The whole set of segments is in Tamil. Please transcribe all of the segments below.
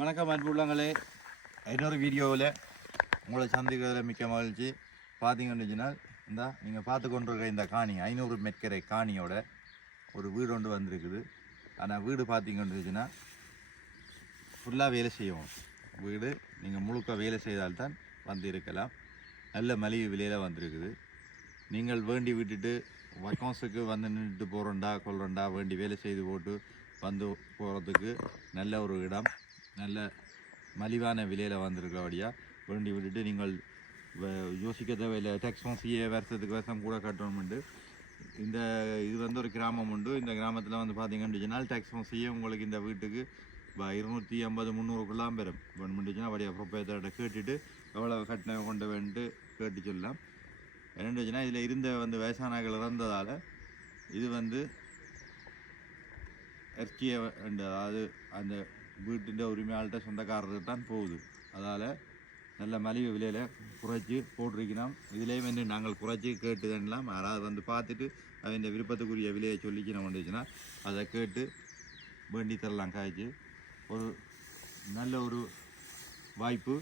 வணக்கம் அன்புள்ளங்களே இன்னொரு வீடியோவில் உங்களை சந்திக்கிறதுல மிக்க மகிழ்ச்சி. பார்த்தீங்கன்னு வச்சுனால் இந்த நீங்கள் பார்த்து கொண்டிருக்க இந்த காணி ஐநூறு மெட்கரை காணியோட ஒரு வீடு ஒன்று வந்திருக்குது. ஆனால் வீடு பார்த்தீங்கன்னு வச்சுன்னா ஃபுல்லாக வேலை செய்வோம் வீடு. நீங்கள் முழுக்க வேலை செய்தால்தான் வந்து இருக்கலாம். நல்ல மலிவு விலையில் வந்திருக்குது. நீங்கள் வேண்டி விட்டுட்டு வக்கோஸுக்கு வந்து நின்றுட்டு போகிறோண்டா கொள்றோண்டா வேண்டி வேலை செய்து போட்டு வந்து போகிறதுக்கு நல்ல ஒரு இடம். நல்ல மலிவான விலையில் வந்திருக்கிறபடியா வேண்டி விட்டுட்டு நீங்கள் யோசிக்க தேவையில்லை. டேக்ஸ் ஃபோன்ஸியே வருஷத்துக்கு வருஷம் கூட கட்டணும்ண்டு இந்த இது வந்து ஒரு கிராமம் உண்டு. இந்த கிராமத்தில் வந்து பார்த்தீங்கன்னா டேக்ஸ் ஃபோன்ஸியே உங்களுக்கு இந்த வீட்டுக்கு இருநூற்றி ஐம்பது முந்நூறுக்குள்ளாம் பெறும். வேணுமெண்டுச்சுன்னா அப்படியே ப்ரொப்பேத்தர்கிட்ட கேட்டுட்டு எவ்வளோ கட்டின கொண்டு வேண்டு கேட்டு சொல்லலாம். என்னென்னு இதில் இருந்த வந்து வயசானாக்கள் இறந்ததால் இது வந்து இறைச்சியை அதாவது அந்த வீட்டிൻ്റെ உரிமையாள்கிட்ட சொந்தக்காரர்கிட்ட தான் போகுது. அதால் நல்ல மலிவு விலையில் குறைச்சி போட்டிருக்கணும். இதுலேயும் வந்து நாங்கள் குறைச்சி கேட்டுதெல்லாம் யாராவது வந்து பார்த்துட்டு அவன் விருப்பத்துக்குரிய விலையை சொல்லிக்கணும் வந்துச்சுன்னா அதை கேட்டு வேண்டி தரலாம் காய்ச்சி. ஒரு நல்ல ஒரு வாய்ப்பு.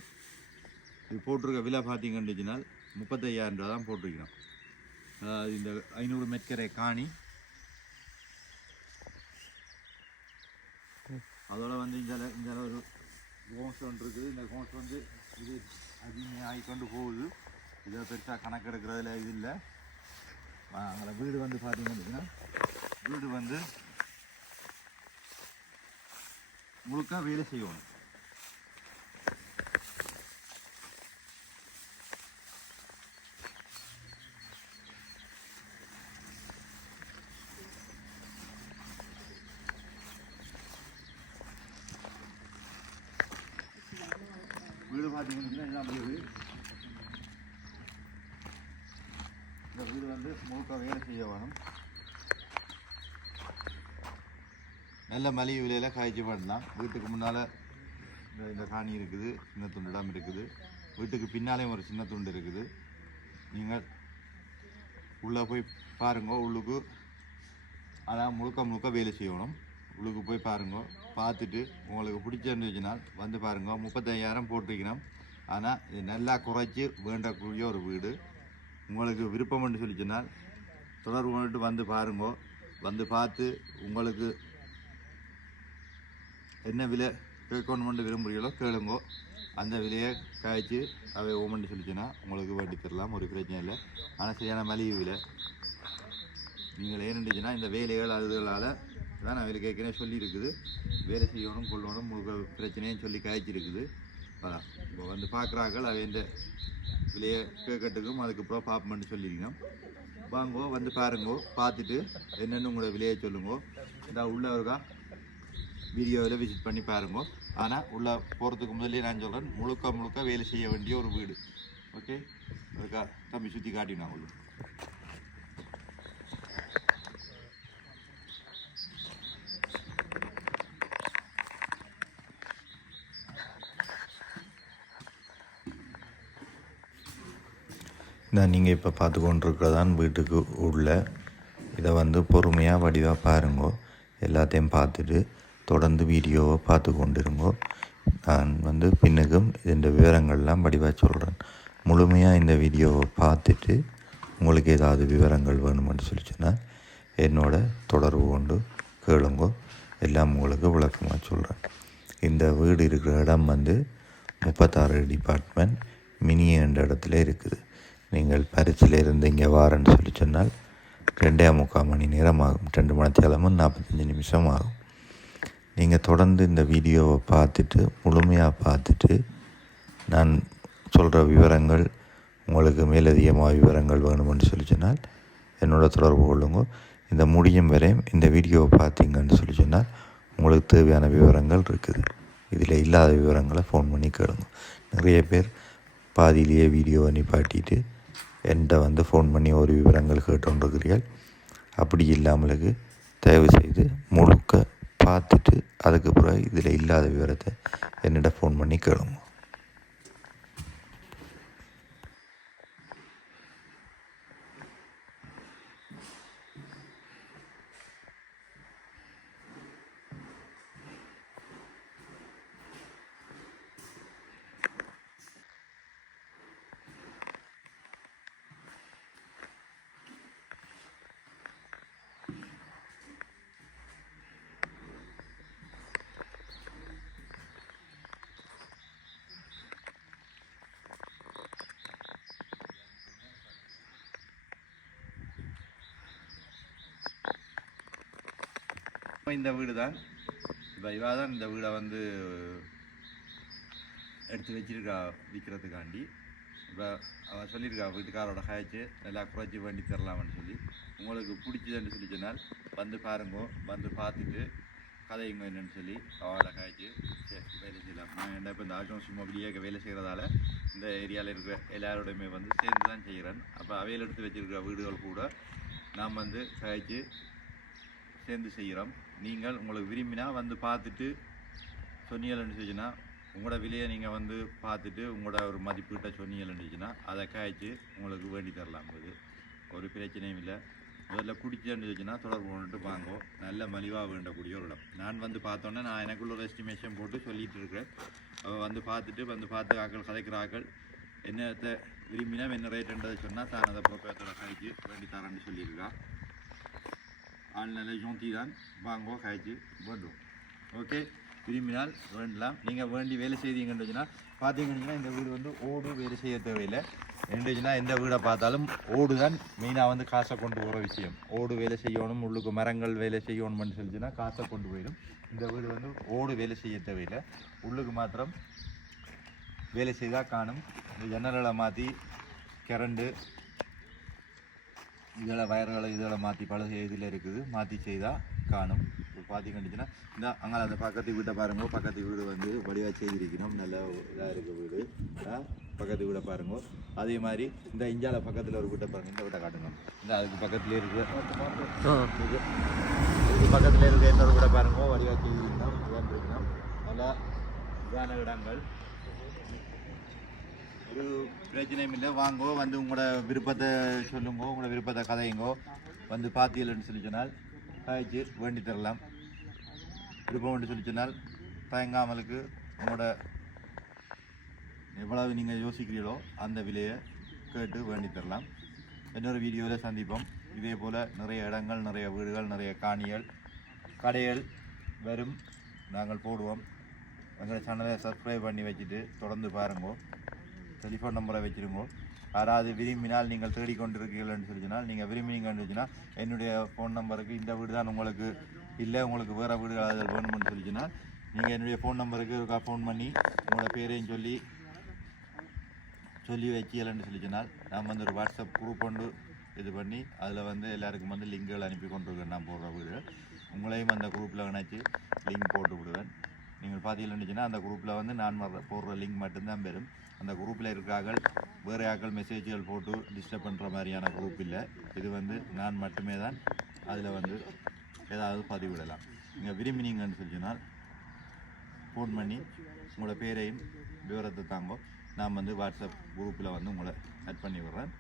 இது போட்டிருக்க விலை பார்த்தீங்கன்னு முப்பத்தையாயிரம் ரூபா தான் போட்டிருக்கணும். அதாவது இந்த ஐநூறு மெட்கரை காணி அதோட வந்து இந்த இந்த ஒரு ஹோம்ஸ் ஒன்று இருக்குது இந்த ஹோம்ஸ் வந்து இது அதிகமாக கொண்டு போகுது. இதை பெருசாக கணக்கெடுக்கிறதுல இது இல்லை. அங்கே வீடு வந்து பார்த்தீங்கன்னா வீடு வந்து முழுக்க வேலை செய்யணும். வீடு பார்த்தீங்கன்னா என்ன வீடு இந்த வீடு வந்து முழுக்க வேலை செய்ய வேணும். நல்ல மலிவு விலையில் காய்ச்சி பண்ணலாம் வீட்டுக்கு முன்னால் இந்த இந்த காணி இருக்குது சின்ன துண்டு இடம் இருக்குது. வீட்டுக்கு பின்னாலேயும் ஒரு சின்ன துண்டு இருக்குது. நீங்கள் உள்ளே போய் பாருங்க உள்ளுக்கு. அதான் முழுக்க முழுக்க வேலை செய்யணும். உள்ளுக்கு போய் பாருங்க. பார்த்துட்டு உங்களுக்கு பிடிச்சிருந்துச்சுனால் வந்து பாருங்க. முப்பத்தையாயிரம் போட்டிருக்கணும் ஆனால் இது நல்லா குறைச்சி வேண்டக்கூடிய ஒரு வீடு. உங்களுக்கு விருப்பம்னு சொல்லிச்சுனால் தொடர்பு கொண்டுட்டு வந்து பாருங்க. வந்து பார்த்து உங்களுக்கு என்ன விலை கேட்கணுமென்று விரும்புகிறீங்களோ கேளுங்கோ. அந்த விலையை காய்ச்சி அவை ஓமன்னு சொல்லிச்சுன்னா உங்களுக்கு வேண்டி தரலாம். ஒரு பிரச்சனை இல்லை. ஆனால் சரியான மலிவு விலை. நீங்கள் ஏன்னுச்சுன்னா இந்த வேலைகள் அதுகளால் தான் நான் வேலை சொல்லியிருக்குது. வேலை செய்யணும் கொள்ளணும் உங்களுக்கு பிரச்சனையும் சொல்லி காய்ச்சிருக்குது இப்போ வந்து பார்க்குறார்கள் அவன் இந்த விலையை கேட்கட்டுக்கும் அதுக்கப்புறம் பார்ப்போம்னு சொல்லியிருக்கோம். வாங்கோ வந்து பாருங்கோ பார்த்துட்டு என்னென்னு உங்களோட விலையை சொல்லுங்கோ. இந்த உள்ள இருக்கா? வீடியோவில் விசிட் பண்ணி பாருங்கோ. ஆனால் உள்ளே போகிறதுக்கு முதல்ல நான் சொல்கிறேன் முழுக்க முழுக்க வேலை செய்ய வேண்டிய ஒரு வீடு. ஓகே அதுக்கா தம்பி சுற்றி காட்டினா உங்களுக்கு நான் நீங்கள் இப்போ பார்த்து கொண்டிருக்கிறதான் வீட்டுக்கு உள்ள. இதை வந்து பொறுமையாக வடிவாக பாருங்கோ. எல்லாத்தையும் பார்த்துட்டு தொடர்ந்து வீடியோவை பார்த்து கொண்டிருங்கோ நான் வந்து பின்னுக்கும் இந்த விவரங்கள்லாம் வடிவாக சொல்கிறேன் முழுமையாக இந்த வீடியோவை பார்த்துட்டு உங்களுக்கு ஏதாவது விவரங்கள் வேணுமென்னு சொல்லி சொன்னால் என்னோட தொடர்பு கொண்டு கேளுங்கோ. எல்லாம் உங்களுக்கு விளக்கமாக சொல்கிறேன் இந்த வீடு இருக்கிற இடம் வந்து முப்பத்தாறு டிபார்ட்மெண்ட் மினி என்ற இடத்துல இருக்குது. நீங்கள் பரிசில் இருந்து இங்கே வாரேன்னு சொல்லி சொன்னால் ரெண்டே முக்கால் மணி நேரம் ஆகும் ரெண்டு மணி நாற்பத்தஞ்சு நிமிஷம் ஆகும். நீங்கள் தொடர்ந்து இந்த வீடியோவை பார்த்துட்டு முழுமையாக பார்த்துட்டு நான் சொல்கிற விவரங்கள் உங்களுக்கு மேலதிகமாக விவரங்கள் வேணுமென்னு சொல்லி சொன்னால் என்னோட தொடர்பு கொள்ளுங்க. இந்த முடியும் வரையும் இந்த வீடியோவை பார்த்தீங்கன்னு சொல்லி சொன்னால் உங்களுக்கு தேவையான விவரங்கள் இருக்குது. இதில் இல்லாத விவரங்களை ஃபோன் பண்ணி கேளுங்க. நிறைய பேர் பாதியிலேயே வீடியோவை நிப்பாட்டிட்டு என்கிட்ட வந்து ஃபோன் பண்ணி ஒரு விவரங்கள் கேட்டுருக்கிறீர்கள் அப்படி இல்லாமலுக்கு தயவு செய்து முழுக்க பார்த்துட்டு அதுக்கு பிறகு இதில் இல்லாத விவரத்தை என்னிட்ட ஃபோன் பண்ணி கேளுங்க. இந்த வீடு தான் இப்போ இவா தான் இந்த வீடை வந்து எடுத்து வச்சிருக்கா விற்கிறதுக்காண்டி இப்போ அவன் சொல்லியிருக்கா வீட்டுக்காரோட காய்ச்சி நல்லா குறைச்சி வண்டி தரலாம்னு சொல்லி. உங்களுக்கு பிடிச்சதுன்னு சொல்லி சொன்னால் வந்து பாருங்க வந்து பார்த்துட்டு கதையுங்க என்னன்னு சொல்லி அவளை காய்ச்சி சரி வேலை செய்யலாம். நான் என்ன இப்போ இந்த ஆட்டோ சும்மா அப்படியே வேலை செய்கிறதால இந்த ஏரியாவில் இருக்கிற எல்லாரோடையுமே வந்து சேர்ந்து தான் செய்கிறேன் அப்போ அவையில் எடுத்து வச்சிருக்கிற வீடுகள் கூட நாம் வந்து காய்ச்சி சேர்ந்து செய்கிறோம் நீங்கள் உங்களுக்கு விரும்பினா வந்து பார்த்துட்டு சொன்னீங்கன்னு சொல்லிச்சுன்னா உங்களோட விலையை நீங்கள் வந்து பார்த்துட்டு உங்களோட ஒரு மதிப்பீட்டை சொன்னீங்கன்னு அதை காய்ச்சி உங்களுக்கு வேண்டி தரலாம். போது ஒரு பிரச்சனையும் இல்லை. முதல்ல குடிச்சேன்னு வச்சுன்னா தொடர்பு கொண்டுட்டு வாங்கோ. நல்ல மலிவாக வேண்டக்கூடிய ஒரு இடம். நான் வந்து பார்த்தோன்னே நான் எனக்குள்ள ஒரு எஸ்டிமேஷன் போட்டு சொல்லிகிட்டு இருக்கிறேன். அவள் வந்து பார்த்துட்டு வந்து பார்த்து ஆக்கள் கதைக்கிற ஆக்கள் என்னத்தை விரும்பினா என்ன ரேட்டுன்றதை சொன்னால் தான் அதை ப்ரோப்பேத்தோட கழிச்சு வேண்டி தரேன்னு சொல்லியிருக்கான் ஆள் நல்ல ஜோந்தி தான் வாங்கோ காய்ச்சி வேண்டும் ஓகே விரும்பினால் வேண்டலாம் நீங்கள் வேண்டி வேலை செய்தீங்கன்னு பார்த்தீங்கன்னா இந்த வீடு வந்து ஓடு வேலை செய்ய தேவையில்லை இருந்துச்சுன்னா எந்த வீடை பார்த்தாலும் ஓடு தான் மெயினாக வந்து காசை கொண்டு போகிற விஷயம் ஓடு வேலை செய்யணும் உள்ளுக்கு மரங்கள் வேலை செய்யணும்னு சொல்லிச்சுன்னா காசை கொண்டு போயிடும் இந்த வீடு வந்து ஓடு வேலை செய்ய தேவையில்லை உள்ளுக்கு மாத்திரம் வேலை செய்தால் காணும் இந்த ஜன்னல்களை மாற்றி கரண்டு இதெல்லாம் வயர்களை இதெல்லாம் மாற்றி பழக இதில் இருக்குது. மாற்றி செய்தால் காணும். இப்போ பார்த்தீங்கன்னா இந்த அங்கே அந்த பக்கத்து வீட்டை பாருங்க. பக்கத்து வீடு வந்து வடிவாக செய்திருக்கணும். நல்ல இதாக இருக்குது வீடு. பக்கத்து வீடை பாருங்க. அதே மாதிரி இந்த இஞ்சால பக்கத்தில் ஒரு வீட்டை பாருங்க. இந்த வீட்டை காட்டுங்க. இந்த அதுக்கு பக்கத்துலேயே இருக்குது இது இதுக்கு பக்கத்தில் இருக்க இன்னொரு வீடை பாருங்க. வடிவாக செய்திருக்கணும். இதான் இருக்கணும். நல்லா இதான இடங்கள். ஒரு பிரச்சனையும் இல்லை. வாங்கோ வந்து உங்களோட விருப்பத்தை சொல்லுங்கோ உங்களோட விருப்பத்தை கதையுங்கோ வந்து பார்த்தீங்கன்னு சொல்லி சொன்னால் காய்ச்சி வேண்டி தரலாம். விருப்பம் வேண்டி சொல்லி சொன்னால் தயங்காமலுக்கு உங்களோட எவ்வளவு நீங்கள் யோசிக்கிறீங்களோ அந்த விலையை கேட்டு வேண்டி தரலாம். இன்னொரு வீடியோவில் சந்திப்போம். இதே போல் நிறைய இடங்கள் நிறைய வீடுகள் நிறைய காணிகள் கடைகள் வரும். நாங்கள் போடுவோம். எங்களை சேனலை சப்ஸ்கிரைப் பண்ணி வச்சுட்டு தொடர்ந்து பாருங்கோ. டெலிஃபோன் நம்பரை வச்சிருங்க யாராவது விரும்பினால் நீங்கள் தேடிக்கொண்டிருக்கீங்கள்னு சொல்லிச்சுனால் நீங்கள் விரும்பினீங்கன்னு சொல்லிச்சுன்னா என்னுடைய ஃபோன் நம்பருக்கு இந்த வீடு தான் உங்களுக்கு இல்லை உங்களுக்கு வேறு வீடு அதில் வேணும்னு சொல்லிச்சுன்னா நீங்கள் என்னுடைய ஃபோன் நம்பருக்கு ஒருக்கா ஃபோன் பண்ணி உங்களோட பேரையும் சொல்லி சொல்லி வைக்கலன்னு சொல்லி சொன்னால் வந்து ஒரு வாட்ஸ்அப் குரூப் கொண்டு இது பண்ணி அதில் வந்து எல்லாருக்கும் வந்து லிங்குகள் அனுப்பி கொண்டிருக்கேன். நான் போடுற வீடு. உங்களையும் அந்த குரூப்பில் இணைச்சி லிங்க் போட்டு பார்த்தீங்கன்னு அந்த குரூப்பில் வந்து நான் வர போடுற லிங்க் மட்டும்தான் பெறும். அந்த குரூப்பில் இருக்கார்கள் வேறு ஆக்கள் மெசேஜ்கள் போட்டு டிஸ்டர்ப் பண்ணுற மாதிரியான குரூப் இல்லை. இது வந்து நான் மட்டுமே தான் அதில் வந்து ஏதாவது பதிவிடலாம். நீங்கள் விரும்பினீங்கன்னு சொல்லி சொன்னால் ஃபோன் பண்ணி உங்களோட பேரையும் விவரத்தை தாங்கோ நான் வந்து வாட்ஸ்அப் குரூப்பில் வந்து உங்களை ஆட் பண்ணி விடுறேன்.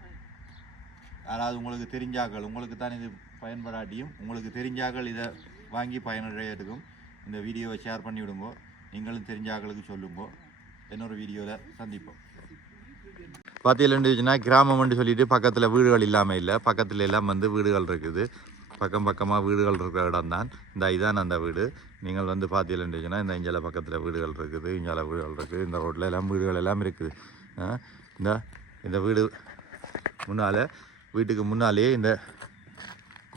யாராவது உங்களுக்கு தெரிஞ்சாக்கள் உங்களுக்கு தான் இது பயன்படாட்டியும் உங்களுக்கு தெரிஞ்சாக்கள் இதை வாங்கி பயனடையதுக்கும் இந்த வீடியோவை ஷேர் பண்ணி விடுங்கோ. நீங்களும் தெரிஞ்சாக்களுக்கு சொல்லுங்கோ இன்னொரு வீடியோவில் சந்திப்போம் பார்த்தீங்கன்னா கிராமம்னு சொல்லிட்டு பக்கத்தில் வீடுகள் இல்லாமல் இல்லை பக்கத்தில் எல்லாம் வந்து வீடுகள் இருக்குது பக்கம் பக்கமாக வீடுகள் இருக்கிற இடம் தான் இந்த இதான் அந்த வீடு நீங்கள் வந்து பார்த்தீங்கன்னா இந்த இஞ்சால பக்கத்தில் வீடுகள் இருக்குது இஞ்சால வீடுகள் இருக்குது இந்த ரோட்டில் எல்லாம் வீடுகள் எல்லாம் இருக்குது இந்த இந்த வீடு முன்னால் வீட்டுக்கு முன்னாலேயே இந்த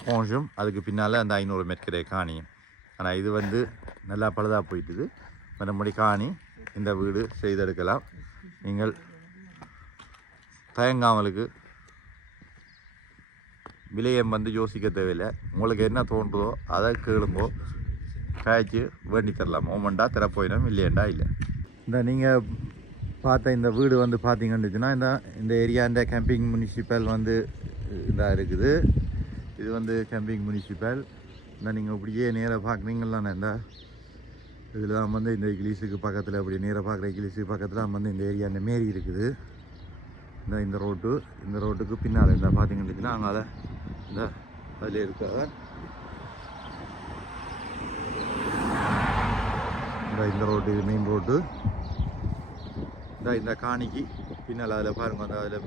கோஷம் அதுக்கு பின்னால் அந்த ஐநூறு மெட்கிற காணியும் ஆனால் இது வந்து நல்லா பழுதாக போயிட்டுது மறுபடி காணி இந்த வீடு செய்தெடுக்கலாம். நீங்கள் தயங்காமலுக்கு விலையம் வந்து யோசிக்க தேவையில்லை. உங்களுக்கு என்ன தோன்றுதோ அதை கேளுங்கோ. காய்ச்சி வேண்டி தரலாம். ஓமண்டா திறப்போயிடும் இல்லையண்டா இல்லை. இந்த நீங்கள் பார்த்த இந்த வீடு வந்து பார்த்தீங்கன்னுச்சுன்னா இந்த இந்த ஏரியா இந்த கேம்பிங் முனிசிபல் வந்து இதாக இருக்குது. இது வந்து கேம்பிங் முனிசிபல் இந்த நீங்கள் இப்படியே நேராக பார்க்குறீங்களாண்ணே இந்த? இதில் தான் வந்து இந்த கிளீஸுக்கு பக்கத்தில் அப்படி நேராக பார்க்குற கிளீஸுக்கு பக்கத்தில் தான் வந்து இந்த ஏரியா இந்த மாரி இருக்குது. இந்த இந்த ரோட்டு இந்த ரோட்டுக்கு பின்னால் இந்த பார்த்தீங்கன்னா அங்கே இந்த அதில் இருக்காத இந்த இந்த ரோட்டு இது மெயின் ரோட்டு. இந்த இந்த காணிக்கு பின்னால் அதில் பாருங்க அந்த அதில்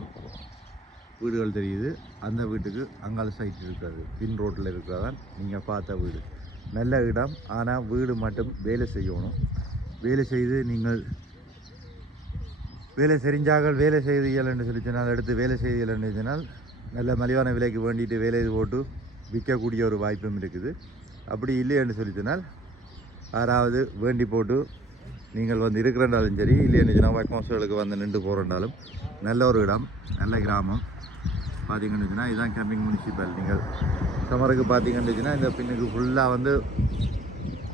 வீடுகள் தெரியுது. அந்த வீட்டுக்கு அங்கால சைட் இருக்காது. பின் ரோட்டில் இருக்கிறதான் நீங்கள் பார்த்த வீடு. நல்ல இடம். ஆனால் வீடு மட்டும் வேலை செய்யணும். வேலை செய்து நீங்கள் வேலை செறிஞ்சார்கள் வேலை செய்தீர்கள் என்று சொல்லி சொன்னால் எடுத்து வேலை செய்தீர்கள் என்று சொன்னால் நல்ல மலிவான விலைக்கு வேண்டிட்டு வேலை போட்டு விற்கக்கூடிய ஒரு வாய்ப்பும் இருக்குது. அப்படி இல்லைன்னு சொல்லி சொன்னால் யாராவது வேண்டி போட்டு நீங்கள் வந்து இருக்கிறனாலும் சரி இல்லைன்னு சொன்னால் வக்கமாசுகளுக்கு வந்து நின்று போகிறனாலும் நல்ல ஒரு இடம் நல்ல கிராமம். பார்த்தீங்கன்னு இதுதான் கேம்பிங் முனிசிபல் சமருக்கு பார்த்தீங்கன்னு இந்த பின்னுக்கு ஃபுல்லாக வந்து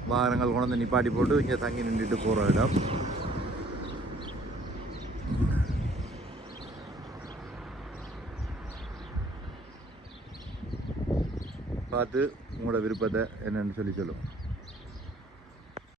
வாகனங்கள் கொண்டு வந்து நிப்பாட்டி போட்டு இங்கே தங்கி நின்றுட்டு போகிற இடம். பார்த்து உங்களோட விருப்பத்தை என்னென்னு சொல்லி சொல்லுவோம்